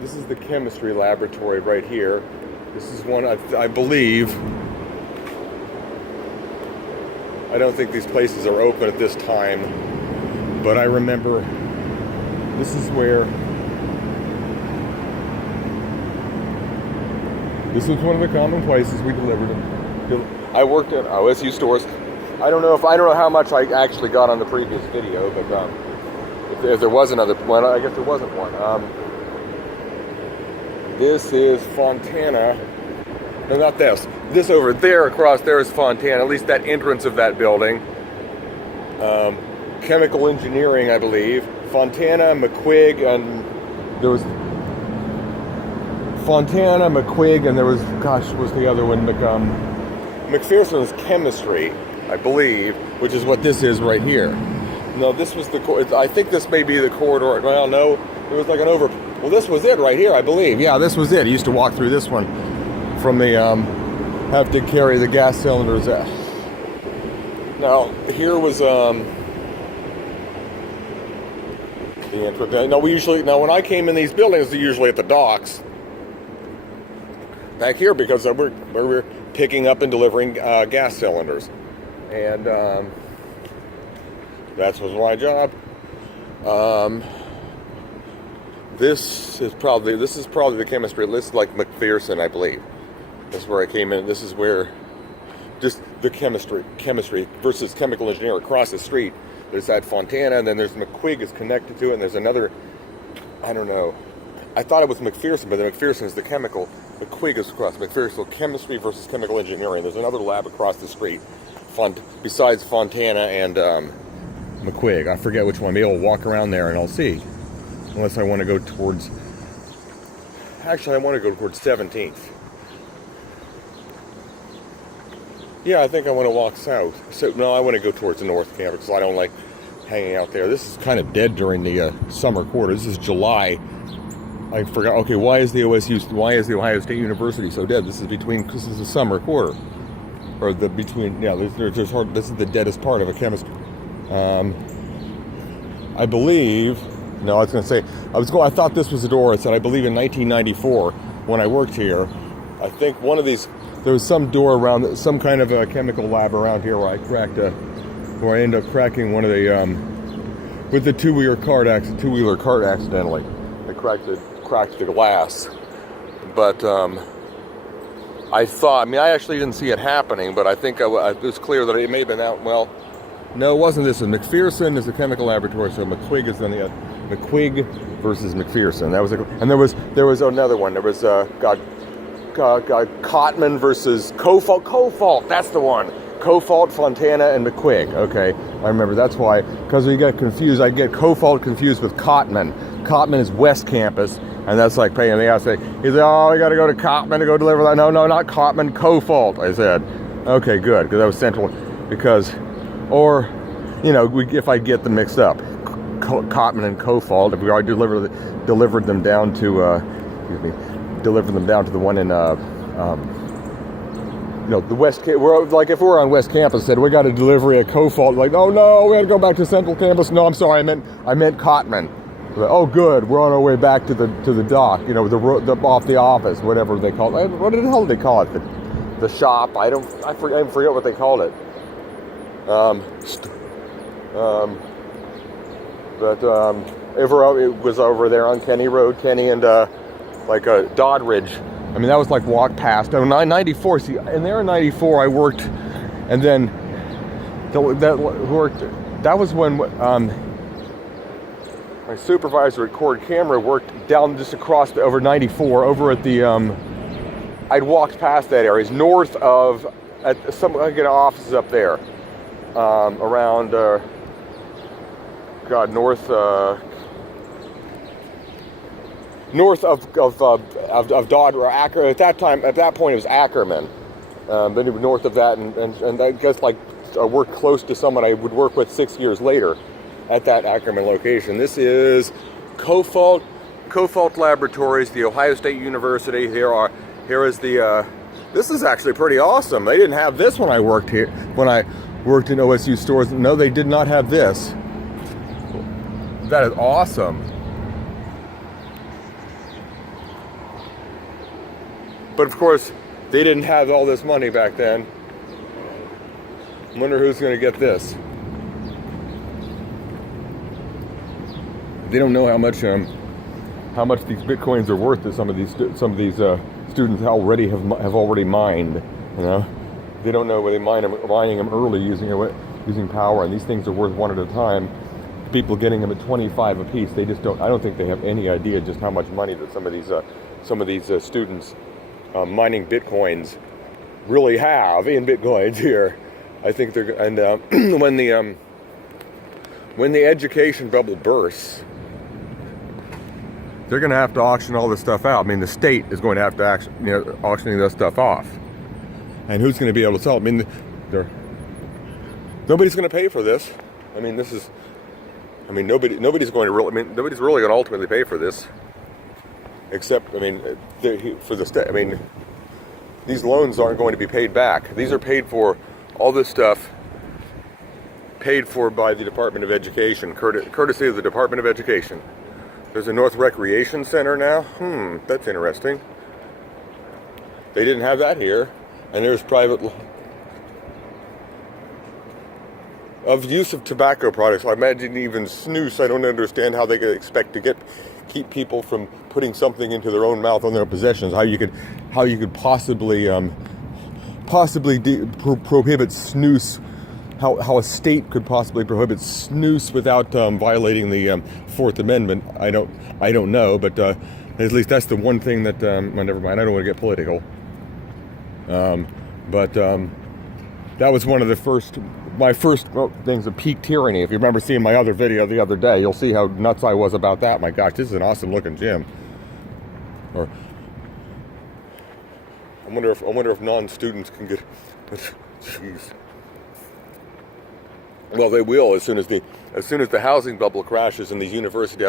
This is the chemistry laboratory right here. This is one, I believe. I don't think these places are open at this time, but I remember this is where. This is one of the common places we delivered them. I worked at OSU stores. I don't know how much I actually got on the previous video, but if there was another one, I guess there wasn't one. This is Fontana. No, not this. This over there, across there is Fontana. At least that entrance of that building. Chemical engineering, I believe. Fontana, McQuigg, and there was Fontana, McQuigg, and there was, gosh, what was the other one? McPherson's chemistry, I believe, which is what this is right here. No, this was I think this may be the corridor. Well, no, it was like well, this was it right here, I believe. Yeah, this was it. I used to walk through this one from the, have to carry the gas cylinders. Now, here was, the entrance. Now, when I came in these buildings, they're usually at the docks. Back here, because we're picking up and delivering gas cylinders, and that was my job. This is probably the chemistry. This is like McPherson, I believe. This is where I came in. This is where just the chemistry versus chemical engineer across the street. There's that Fontana, and then there's McQuigg is connected to it, and there's another. I don't know. I thought it was McPherson, but the McPherson is the chemical. McQuigg is across McPherson. So chemistry versus chemical engineering. There's another lab across the street, besides Fontana and McQuigg. I forget which one. Maybe I'll walk around there and I'll see. Unless I want to go towards. Actually, I want to go towards 17th. Yeah, I think I want to walk south. So no, I want to go towards the North Campus because I don't like hanging out there. This is kind of dead during the summer quarter. This is July. I forgot. Okay, why is the Ohio State University so dead? This is the summer quarter, or the between. Yeah, there's hard. This is the deadest part of a chemistry. I believe. No, I was going to say. I thought this was the door. I said I believe in 1994 when I worked here. I think one of these. There was some door around, some kind of a chemical lab around here where I ended up cracking one of the with the two-wheeler cart accidentally. I cracked the glass, but I actually didn't see it happening, but I think it was clear that it may have been out. Well, no, it wasn't this. McPherson is a chemical laboratory, so McQuigg is then the McQuigg versus McPherson. That was and there was another one. There was Cotman versus Cofault. Cofault, that's the one. Cofault, Fontana, and McQuigg. Okay, I remember. That's why, because we get confused. I get Cofault confused with Cotman. Cotman is West Campus, and that's like paying me. I say, he said, "Oh, we got to go to Cotman to go deliver that." No, not Cotman. Cofault. I said, "Okay, good," because that was central. Because, or, if I get them mixed up, Cotman and Cofault. If we already delivered them down to, delivered them down to the one in the West. We're like, if we're on West Campus, said we got a delivery at Cofault. Like, oh no, we had to go back to Central Campus. No, I'm sorry, I meant Cotman. Like, oh, good, we're on our way back to the dock. The off the office, whatever they call it. What the hell did they call it? The shop. I forget what they called it. It was over there on Kenny Road, Kenny and Doddridge. I mean, that was like walk past. Oh, 94. See, and there in 94, I worked, and then that was when my supervisor at Cord Camera worked down just across over 94, over at the. I'd walked past that area. It's north of offices up there, around. North of Dodd or Acker. At that point it was Ackerman. Then it was north of that, and I guess I worked close to someone I would work with 6 years later at that Ackerman location. This is Cofault Laboratories, the Ohio State University. Here is the. This is actually pretty awesome. They didn't have this when I worked here. When I worked in OSU stores, no, they did not have this. That is awesome. But of course, they didn't have all this money back then. I wonder who's going to get this. They don't know how much these bitcoins are worth that some of these students already have already mined. You know, they don't know where they mining them early using power, and these things are worth one at a time. People getting them at 25 a piece. They just don't. I don't think they have any idea just how much money that some of these students mining bitcoins really have in bitcoins here. I think they're, and when the education bubble bursts, they're going to have to auction all this stuff out. I mean, the state is going to have to auctioning this stuff off, and who's going to be able to sell it? I mean, nobody's going to pay for this. I mean, nobody's going to really. I mean, nobody's really going to ultimately pay for this, except, I mean, for the state. I mean, these loans aren't going to be paid back. These are paid for. All this stuff paid for by the Department of Education, courtesy of the Department of Education. There's a North Recreation Center now. That's interesting. They didn't have that here. And there's private of use of tobacco products. I imagine even snus. I don't understand how they could expect to keep people from putting something into their own mouth on their possessions. How you could possibly prohibit snus, how a state could possibly prohibit snus without violating the Fourth Amendment. I don't know, but at least that's the one thing that, well, never mind, I don't want to get political. But that was one of my first things of peak tyranny. If you remember seeing my other video the other day, you'll see how nuts I was about that. My gosh, this is an awesome looking gym. Or I wonder if non-students can get. Jeez. Well, they will as soon as the housing bubble crashes and the university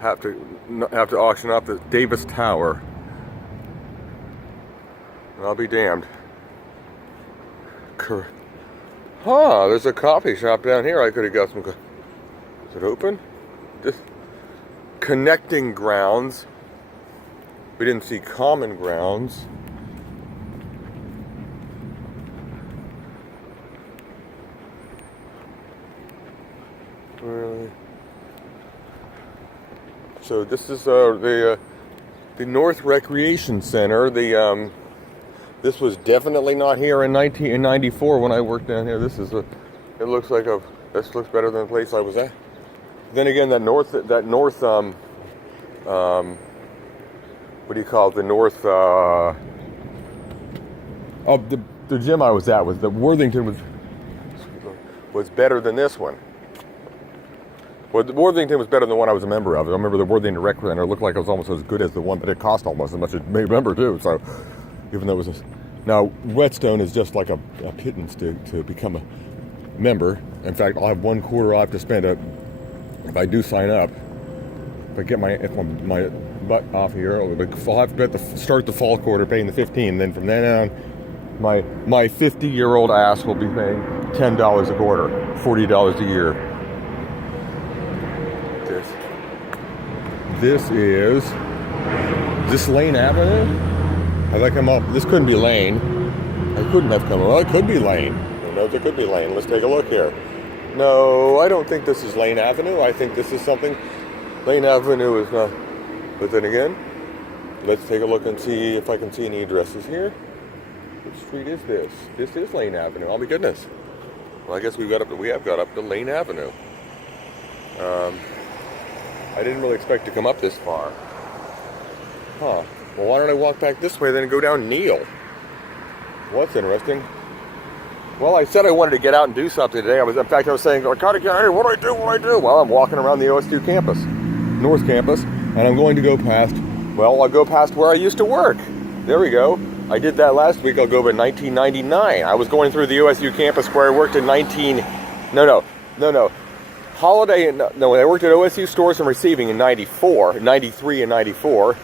have to auction off the Davis Tower. I'll be damned. There's a coffee shop down here. I could have got some. Is it open? Just connecting grounds. We didn't see common grounds. Really? So this is the North Recreation Center. This was definitely not here in 1994 when I worked down here. This looks better than the place I was at. Then again, that north what do you call it? The north of the gym I was at was the Worthington was better than this one. Well, the Worthington was better than the one I was a member of. I remember the Worthington Rec Center looked like it was almost as good as the one, but it cost almost as much as a member too. So, even though it was now Whetstone is just like a pittance to become a member. In fact, I'll have $1/4 I'll have to spend if I do sign up. If I get my butt off here, I'll have to start the fall quarter paying the $15. Then from then on, my 50-year-old ass will be paying $10 a quarter, $40 a year. This is Lane Avenue? Have I come up? This couldn't be Lane. I couldn't have come up. Well, it could be Lane. Who knows? It could be Lane. Let's take a look here. No, I don't think this is Lane Avenue. I think this is something. Lane Avenue is not. But then again, let's take a look and see if I can see any addresses here. Which street is this? This is Lane Avenue. Oh my goodness. Well, I guess we have got up to Lane Avenue. I didn't really expect to come up this far. Well, why don't I walk back this way then and go down Neal? Well, that's interesting. Well, I said I wanted to get out and do something today. I was saying, what do I do? Well, I'm walking around the OSU campus, North Campus, and I'm going to go past, I'll go past where I used to work. There we go. I did that last week. I'll go to 1999. I was going through the OSU campus where I worked in Holiday, when I worked at OSU Stores and Receiving in 93 and 94,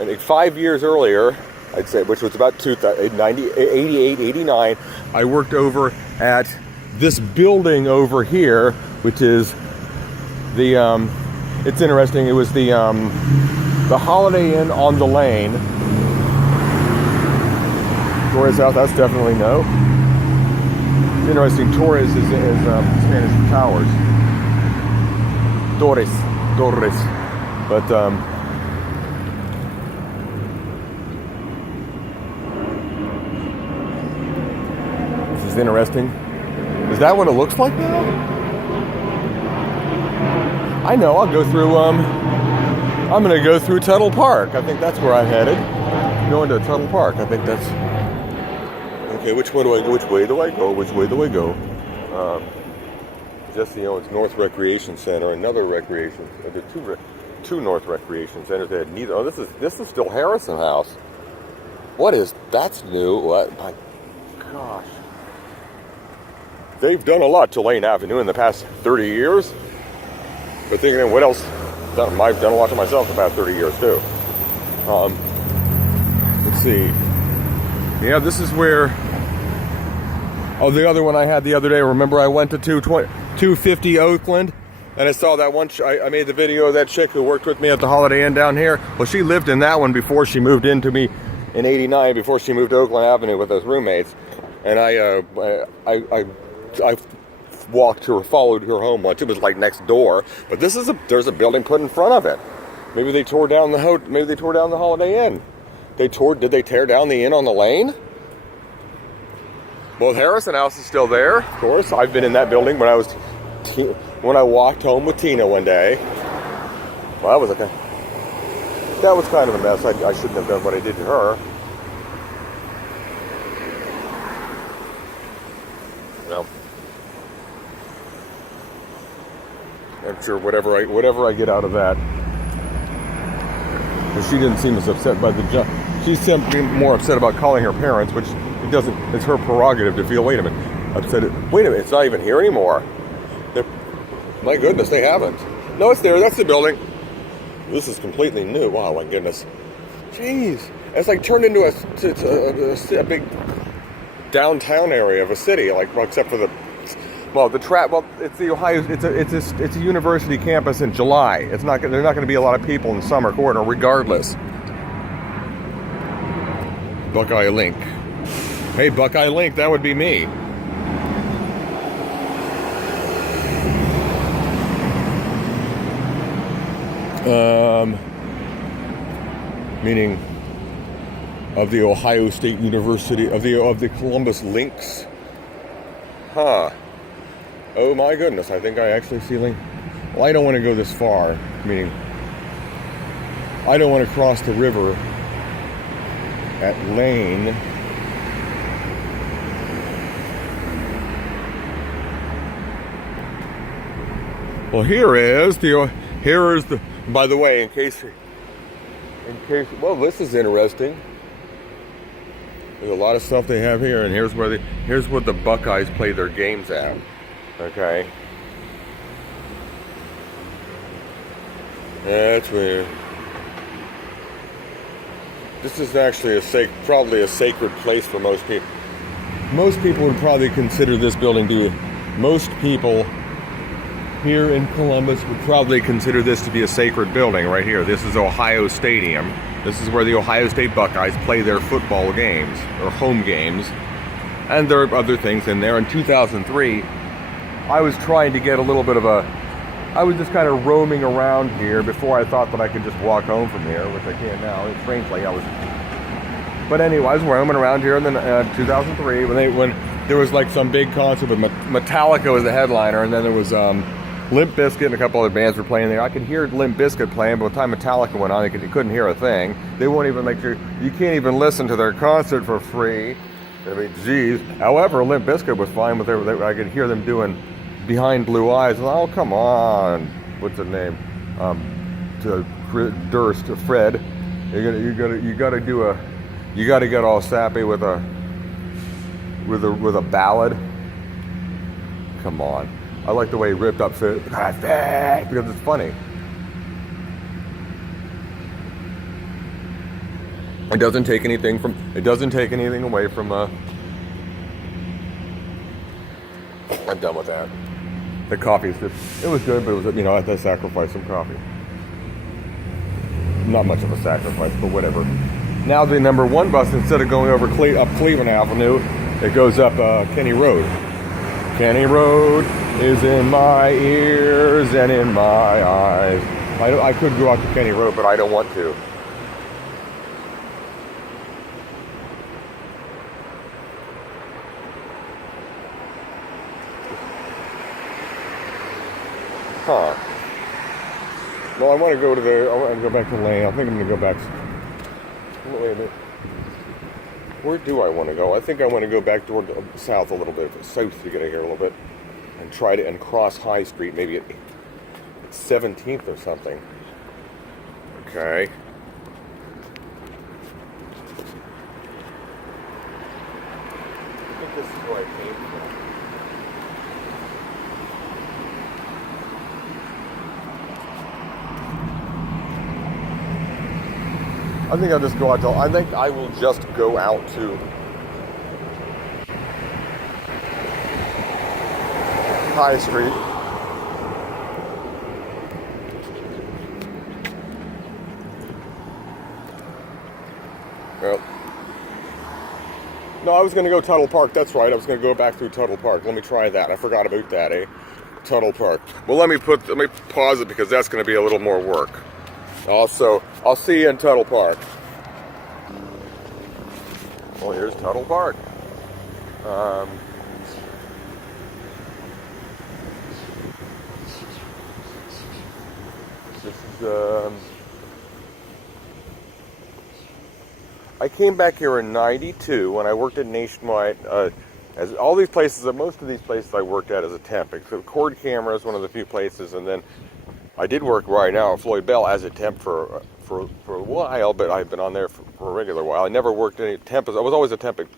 and 5 years earlier, I'd say, which was about 88, 89, I worked over at this building over here, which is it's interesting, it was the Holiday Inn on the Lane. Torres house, that's definitely no. It's interesting, Torres is Spanish for towers. Torres. But, this is interesting. Is that what it looks like now? I know, I'll go through, I'm gonna go through Tuttle Park. I think that's where I'm headed. Going to Tuttle Park. I think that's... Okay, which way do I go? Jesse owns North Recreation Center, another recreation. There are two North Recreation Centers. They had neither. Oh, this is still Harrison House. What is... That's new. What? My gosh. They've done a lot to Lane Avenue in the past 30 years. But thinking, what else? I've done a lot to myself in the past 30 years, too. Let's see. Yeah, this is where... Oh, the other one I had the other day. Remember I went to 250 Oakland? And I saw that one... I made the video of that chick who worked with me at the Holiday Inn down here. Well, she lived in that one before she moved into me in '89, before she moved to Oakland Avenue with those roommates. And I walked her, followed her home once. It was like next door. But there's a building put in front of it. Maybe they tore down the Holiday Inn. Did they tear down the inn on the lane? Well, Harrison House is still there, of course. I've been in that building when I walked home with Tina one day. Well, that was kind of a mess. I shouldn't have done what I did to her. Well, I'm sure whatever I get out of that. But she didn't seem as upset by the job. She's simply more upset about calling her parents, which it's her prerogative to feel, wait a minute, it's not even here anymore. My goodness, they haven't. No, it's there, that's the building. This is completely new. Wow, my goodness. Jeez. It's like turned into a big downtown area of a city, except for it's the Ohio, it's a university campus in July. There's not going to be a lot of people in the summer quarter, regardless. Buckeye Link. Hey, Buckeye Link, that would be me. Meaning of the Ohio State University, of the Columbus Lynx. Huh. Oh my goodness, I think I actually feeling... Well, I don't want to go this far, meaning I don't want to cross the river at Lane. Well, here is the, by the way, in case, well, this is interesting. There's a lot of stuff they have here, and here's where the Buckeyes play their games at. Okay. That's weird. This is actually probably a sacred place for most people. Most people would probably consider this building most people here in Columbus would probably consider this to be a sacred building right here. This is Ohio Stadium. This is where the Ohio State Buckeyes play their football games, or home games. And there are other things in there. In 2003, I was trying to get a little bit of I was just kind of roaming around here before I thought that I could just walk home from here, which I can't now. Strangely, but anyway, I was roaming around here in 2003 when there was like some big concert with Metallica was the headliner, and then there was Limp Bizkit and a couple other bands were playing there. I could hear Limp Bizkit playing, but by the time Metallica went on, you couldn't hear a thing. They won't even you can't even listen to their concert for free. I mean, geez. However, Limp Bizkit was fine with I could hear them doing Behind Blue Eyes. Oh, come on. What's the name? Fred. You gotta get all sappy with a ballad. Come on. I like the way he ripped up Fred because it's funny. It doesn't take anything away from I'm done with that. The coffee's just, it was good, but it was, I had to sacrifice some coffee. Not much of a sacrifice, but whatever. Now the number 1 bus, instead of going over up Cleveland Avenue, it goes up Kenny Road. Kenny Road is in my ears and in my eyes. I could go out to Kenny Road, but I don't want to. Huh. Well, I want to go back to Lane. I think I'm going to go back. Wait a minute. Where do I want to go? I think I want to go back toward the south a little bit, south to get here a little bit, and try to cross High Street, maybe at 17th or something. Okay. I think this is where I came from. I think I'll just go out to. I think I will just go out to High Street. Yep. No, I was going to go Tuttle Park. That's right. I was going to go back through Tuttle Park. Let me try that. I forgot about that, eh? Tuttle Park. Well, let me pause it because that's going to be a little more work. Also, I'll see you in Tuttle Park. Well, here's Tuttle Park. This is, I came back here in '92 when I worked at Nationwide. As all these places, most of these places I worked at as a temp. So Cord Camera is one of the few places, and then I did work right now at Floyd Bell as a temp for a while, but I've been on there for a regular while. I never worked any temp. I was always a temp at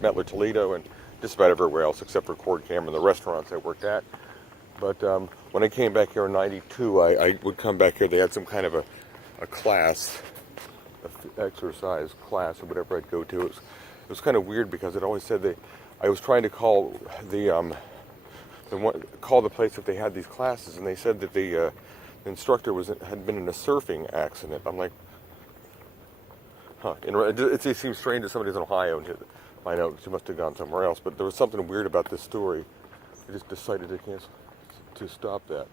Mettler Toledo and just about everywhere else except for Cord Camera and the restaurants I worked at. But when I came back here in '92, I would come back here. They had some kind of a class, exercise class or whatever I'd go to. It was kind of weird because it always said I was trying to call call the place if they had these classes, and they said that the instructor had been in a surfing accident. I'm like, huh. It seems strange that somebody's in Ohio and find out she must have gone somewhere else. But there was something weird about this story. I just decided to stop that.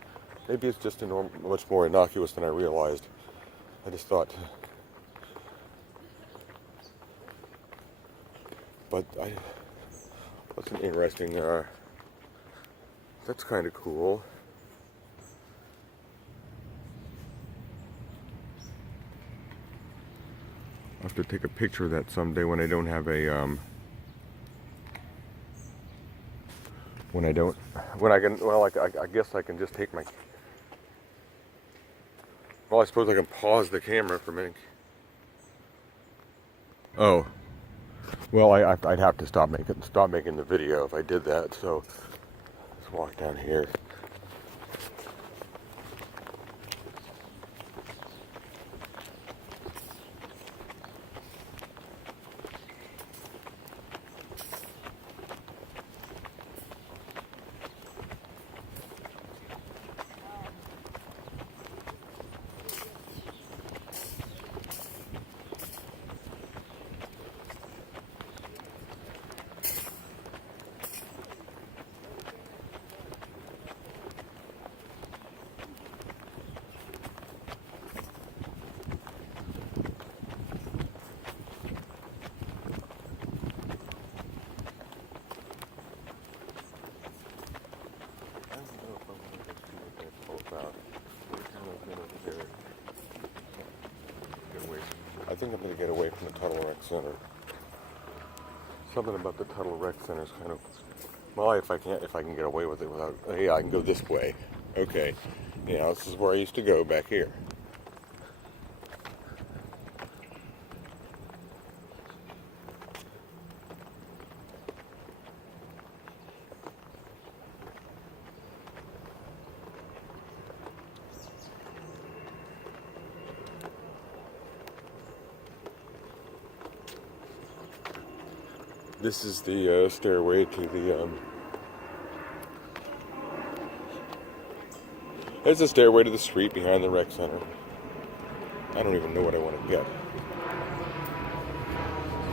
Maybe it's just much more innocuous than I realized. I just thought. But that's an interesting. That's kind of cool. I'll have to take a picture of that someday when I don't have a I guess I can just take my. Well, I suppose I can pause the camera for a minute. Oh. Well, I'd have to stop making the video if I did that. So let's walk down here. I think I'm going to get away from the Tuttle Rec Center. Something about the Tuttle Rec Center is kind of, well, if I can get away with it without, yeah, I can go this way. Okay, yeah, this is where I used to go back here. This is the stairway to the, there's a stairway to the street behind the rec center. I don't even know what I want to get.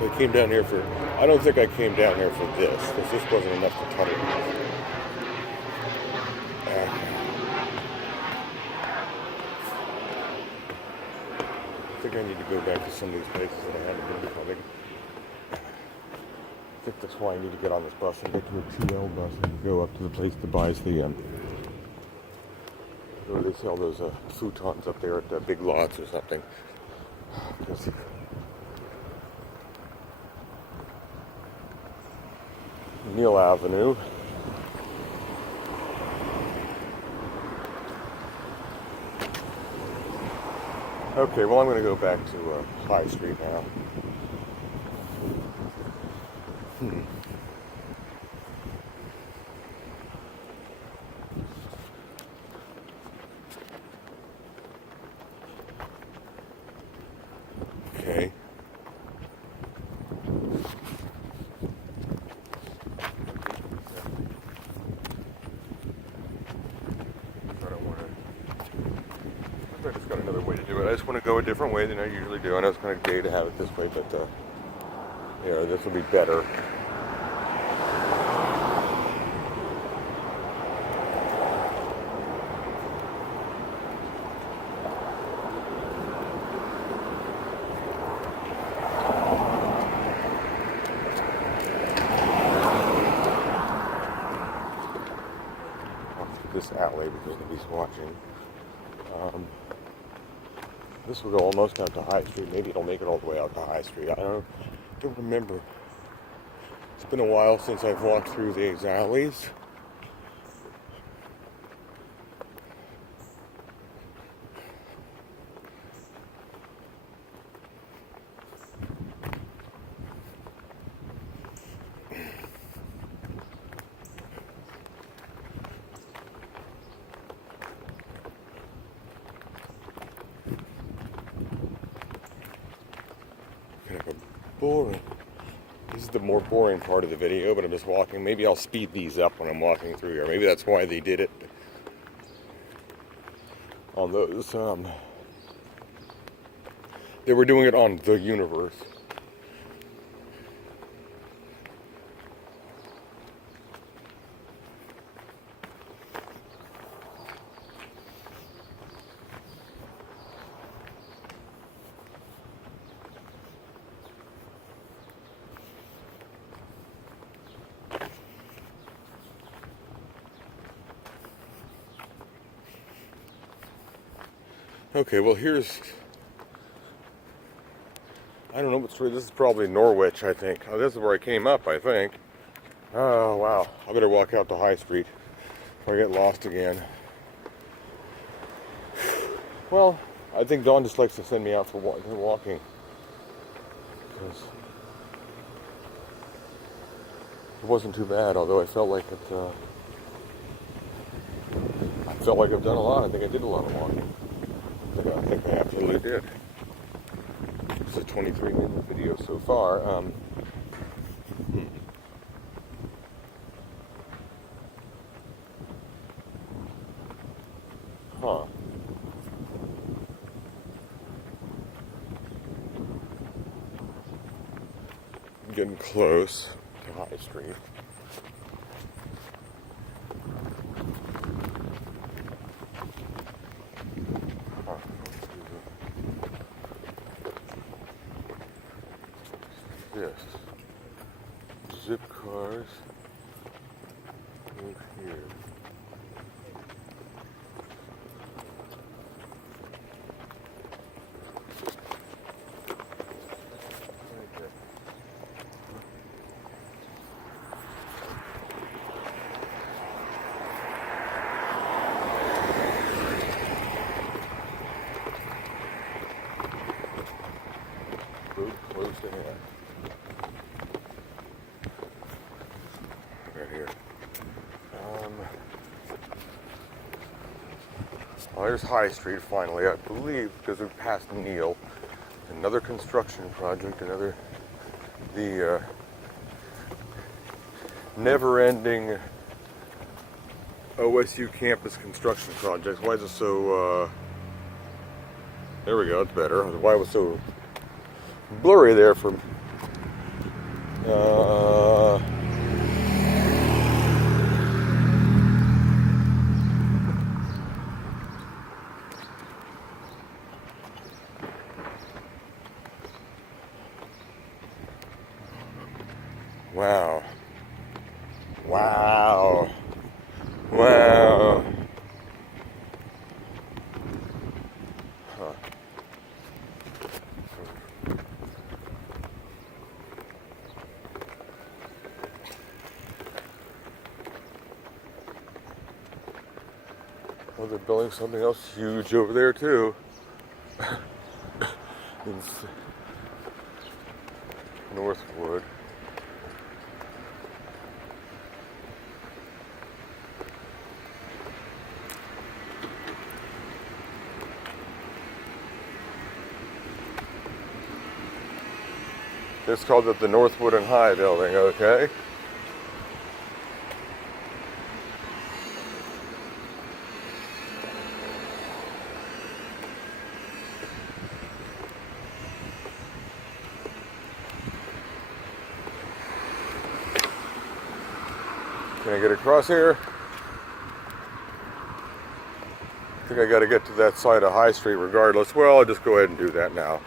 I came down here for. I don't think I came down here for this, because this wasn't enough to cut it. I think I need to go back to some of these places that I haven't been to. I think that's why I need to get on this bus and get to a TL bus and go up to the place that buys the where they sell those futons up there at the Big Lots or something. Because Neal Avenue. Okay, well I'm going to go back to High Street now. Okay. I just got another way to do it. I just want to go a different way than I usually do. I know it's kind of gay to have it this way, but yeah, this will be better. This alley because nobody's watching. This will go almost out to High Street. Maybe it'll make it all the way out to High Street. I don't remember. It's been a while since I've walked through these alleys. Kind of a boring. This is the more boring part of the video, but I'm just walking. Maybe I'll speed these up when I'm walking through here. Maybe that's why they did it on those. They were doing it on The Universe. Okay, well here's, I don't know what street, this is probably Norwich, I think. Oh, this is where I came up, I think. Oh, wow. I better walk out to High Street before I get lost again. Well, I think Dawn just likes to send me out for walking. Because it wasn't too bad, although I felt like I've done a lot. I think I did a lot of walking. I think I absolutely did. It's a 23-minute video so far. Huh. I'm getting close to High Street. Yes. Zip cars over here. Right there. Road closed ahead. Right here. Well, there's High Street finally, I believe, because we passed Neal. Another construction project, the never-ending OSU campus construction projects. Why is it so, there we go, it's better. Why it was so blurry there for Uh, wow. Wow. Wow. Huh. Well, they're building something else huge over there too. In Northwood. It's called the Northwood and High building, okay? Can I get across here? I think I got to get to that side of High Street regardless. Well, I'll just go ahead and do that now.